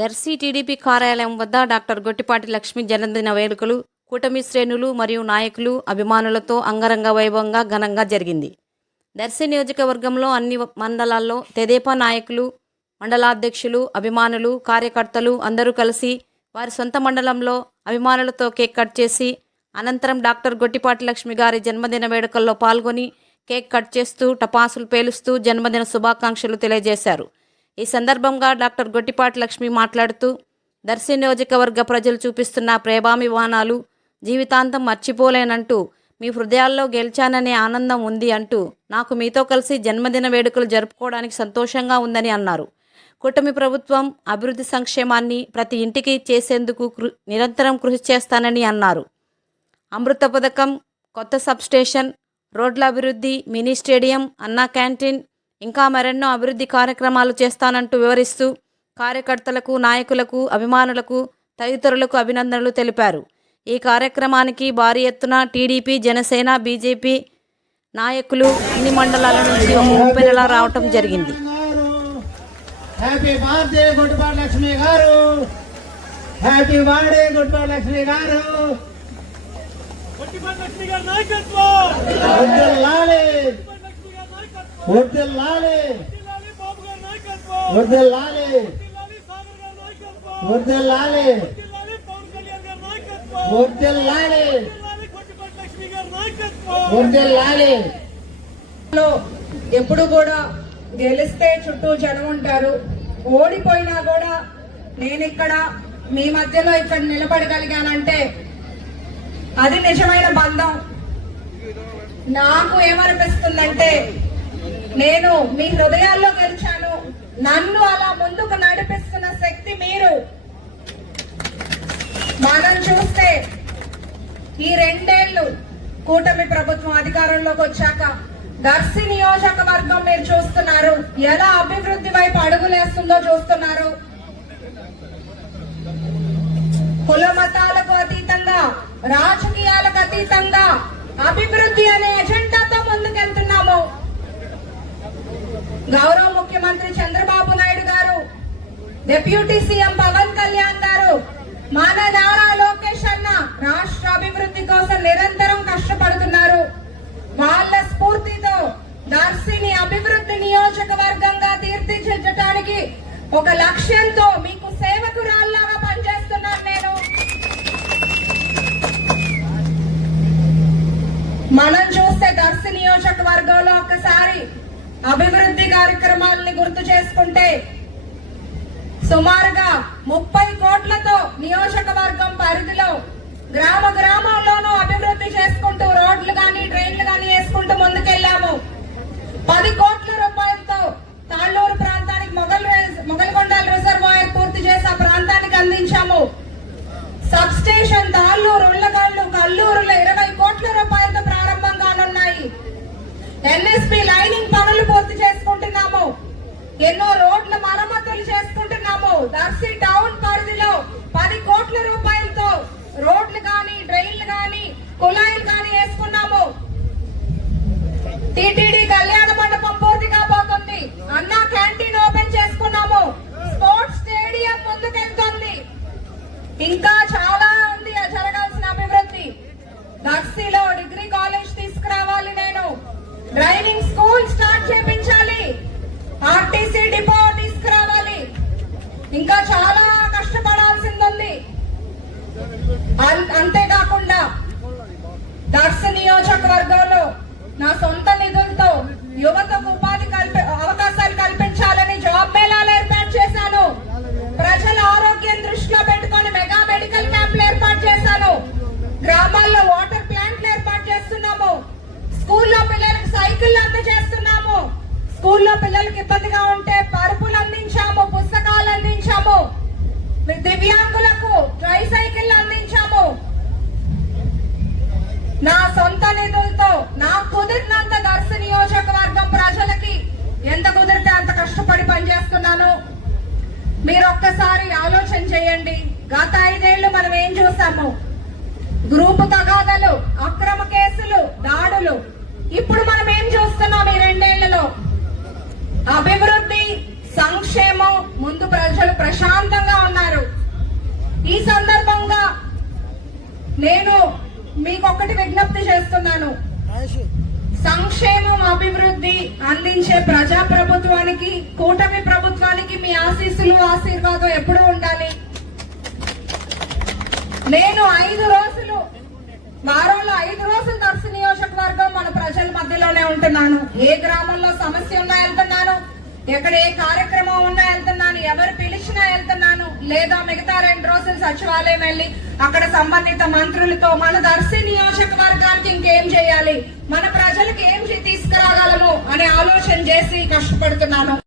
Darsi TDP కార్యాలయం వద్ద doctor Gottipati Lakshmi జన్మదిన వేడుకలు కూటమి శ్రేణులు మరియు నాయకులు అభిమానులతో అంగరంగ వైభవంగా ఘనంగా జరిగింది. దర్శి నియోజకవర్గంలో అన్ని మండలాల్లో తెదేపా నాయకులు, మండలాధ్యక్షులు, అభిమానులు, కార్యకర్తలు అందరూ కలిసి వారి సొంత మండలంలో అభిమానులతో కేక్ కట్ చేసి అనంతరం డాక్టర్ గొట్టిపాటి లక్ష్మి గారి జన్మదిన వేడుకల్లో పాల్గొని కేక్ కట్ చేస్తూ టపాసులు పేలుస్తూ జన్మదిన శుభాకాంక్షలు తెలియజేశారు. ఈ సందర్భంగా డాక్టర్ గొట్టిపాటి లక్ష్మి మాట్లాడుతూ దర్శి నియోజకవర్గ ప్రజలు చూపిస్తున్న ప్రేమాభిమానాలు జీవితాంతం మర్చిపోలేనంటూ మీ హృదయాల్లో గెలిచాననే ఆనందం ఉంది అంటూ నాకు మీతో కలిసి జన్మదిన వేడుకలు జరుపుకోవడానికి సంతోషంగా ఉందని అన్నారు. కూటమి ప్రభుత్వం అభివృద్ధి సంక్షేమాన్ని ప్రతి ఇంటికి చేసేందుకు నిరంతరం కృషి చేస్తానని అన్నారు. అమృత పథకం, కొత్త సబ్స్టేషన్, రోడ్ల అభివృద్ధి, మినీ స్టేడియం, అన్నా క్యాంటీన్ ఇంకా మరెన్నో అభివృద్ధి కార్యక్రమాలు చేస్తానంటూ వివరిస్తూ కార్యకర్తలకు, నాయకులకు, అభిమానులకు, తదితరులకు అభినందనలు తెలిపారు. ఈ కార్యక్రమానికి భారీ ఎత్తున టీడీపీ, జనసేన, బీజేపీ నాయకులు అన్ని మండలాల నుంచి ఒక ముప్పెనలా రావటం జరిగింది. హ్యాపీ బర్త్డే గొట్టిపాటి లక్ష్మి గారు, హ్యాపీ బర్త్డే గొట్టిపాటి లక్ష్మి గారు. గొట్టిపాటి లక్ష్మి గారి నాయకత్వం వర్ధిల్లాలి, వర్ధిల్లాలి, బాబు గారి నాయకత్వం వర్ధిల్లాలి, సాగర్ గారి నాయకత్వం వర్ధిల్లాలి, పవన్ కళ్యాణ్ గారి నాయకత్వం వర్ధిల్లాలి, గొట్టిపాటి లక్ష్మి గారి నాయకత్వం వర్ధిల్లాలి. ఎప్పుడు కూడా గెలిస్తే చుట్టూ జనం ఉంటారు, ఓడిపోయినా కూడా నేనిక్కడ మీ మధ్యలో ఇక్కడ నిలబడగలిగానంటే అది నిజమైన బంధం. నాకు ఏమనిపిస్తుందంటే నేను మీ హృదయాల్లో గెలిచాను, నన్ను అలా ముందుకు నడిపిస్తున్న శక్తి మీరు. మనం చూస్తే ఈ 2 ఏళ్లు కూటమి ప్రభుత్వం అధికారంలోకి వచ్చాక దర్శి నియోజకవర్గం మీరు చూస్తున్నారు ఎలా అభివృద్ధి వైపు అడుగులేస్తుందో చూస్తున్నారు. కుల మతాలకు అతీతంగా, రాజకీయాలకు అతీతంగా అభివృద్ధి అనే ఎజెండాతో ముందుకెళ్తున్నాము. గౌరవ ముఖ్యమంత్రి చంద్రబాబు నాయుడు గారు, డిప్యూటీ సీఎం పవన్ కళ్యాణ్ గారు, మన నారా లోకేష్ అన్న రాష్ట్ర అభివృద్ధి కోసం నిరంతరం కష్టపడుతున్నారు. వాళ్ళ స్ఫూర్తితో దర్శిని అభివృద్ధి నియోజకవర్గంగా తీర్చిదిద్దడానికి ఒక లక్ష్యంతో మీకు సేవకురాల్లాగా పనిచేస్తున్నాను నేను. మనం చూస్తే దర్శి నియోజకవర్గంలో ఒకసారి అభివృద్ధి కార్యక్రమాలని గుర్తు చేసుకుంటే సుమారుగా 30 కోట్లతో నియోజకవర్గం పరిధిలో గ్రామ గ్రామంలోనూ అభివృద్ధి చేసుకుంటూ రోడ్లు గాని, ట్రైన్లు గాని వేసుకుంటూ ముందుకెళ్లాము. 10 కోట్ల రూపాయలతో తాళ్ళూరు ప్రాంతానికి మొగల్గొండల రిజర్వాయర్ పూర్తి చేసి ఆ ప్రాంతానికి అందించాము. సబ్ స్టేషన్ తాళ్ళూరు, ఉళ్ళగల్లు, కల్లూరులో 20 కోట్ల రూపాయలతో ప్రారంభం కానున్నాయి. ఎన్ఎస్పి లైనింగ్ పనులు పూర్తి చేసుకుంటున్నాము. ఎన్నో రోడ్ల మరమ్మతులు చేసుకుంటున్నాము. దర్శి టౌన్ పరిధిలో 10 కోట్ల రూపాయలతో రోడ్లు గాని, డ్రైన్లు గాని, కుళాయిలు గాని వేసుకున్నాము. టిటిడి కళ్యాణ మండపం పూర్తి కాబోతుంది. అన్నా క్యాంటీన్ ఓపెన్ చేసుకున్నాము. స్పోర్ట్స్ స్టేడియం ముందుకెళ్తుంది. ఇంకా చాలా ఉంది జరగాల్సిన అభివృద్ధి. దర్శిలో డిగ్రీ కాలేజ్ తీసుకురావాలి నేను. డ్రైవింగ్ స్కూల్ స్టార్ట్ చేయించాలి. ఆర్టీసీ డిపో తీసుకురావాలి. ఇంకా చాలా కష్టపడాల్సింది ఉంది. అంతేకాకుండా దర్శి నియోజకవర్గంలో నా సొంత నిధులతో యువతకు ఉపాధి అవకాశాలు కల్పించాలని జాబ్ మేళాలు ఏర్పాటు చేశాను. ప్రజల ఆరోగ్యం దృష్టిలో పెట్టుకొని మెగా మెడికల్ క్యాంపులు ఏర్పాటు చేశాను. గ్రామాల్లో వాటర్ ప్లాంట్లు ఏర్పాటు చేస్తున్నాము. స్కూల్లో పిల్లలకు సైకిళ్లు అందజేస్తున్నాము. స్కూల్లో పిల్లలకు ఇబ్బందిగా ఉంటే పరుపులు అందించాము, పుస్తకాలు అందించాము. దివ్యాంగులకు ట్రై సైకిల్ అందించాము. నా సొంత నిధులతో నాకు కుదిరినంత దర్శి నియోజకవర్గం ప్రజలకి ఎంత కుదిరితే అంత కష్టపడి పనిచేస్తున్నాను. మీరు ఒక్కసారి ఆలోచన చేయండి. గత 5 ఏళ్లు మనం ఏం చూసాము? గ్రూపు తగాదలు, అక్రమ కేసులు, దాడులు. ఇప్పుడు మనం ఏం చూస్తున్నాం ఈ 2 ఏళ్లలో? అభివృద్ధి, సంక్షేమం. ముందు ప్రజలు ప్రశాంతంగా ఈ సందర్భంగా నేను మీకొకటి విజ్ఞప్తి చేస్తున్నాను. సంక్షేమం అభివృద్ధి అందించే ప్రజా ప్రభుత్వానికి, కూటమి ప్రభుత్వానికి మీ ఆశీస్సులు ఆశీర్వాదం ఎప్పుడూ ఉండాలి. నేను 5 రోజులు, వారంలో 5 రోజులు దర్శి నియోజకవర్గం మన ప్రజల మధ్యలోనే ఉంటున్నాను. ఏ గ్రామంలో సమస్య ఉన్నా వెళ్తున్నాను, ఎక్కడ ఏ కార్యక్రమం ఉన్నా వెళ్తున్నాను, ఎవరు పిలిచినా వెళ్తున్నాను. లేదా మిగతా 2 రోజులు సచివాలయం వెళ్ళి అక్కడ సంబంధిత మంత్రులతో మన దర్శి నియోజకవర్గానికి ఇంకేం చేయాలి, మన ప్రజలకు ఏం తీసుకురాగలము అనే ఆలోచన చేసి కష్టపడుతున్నాను.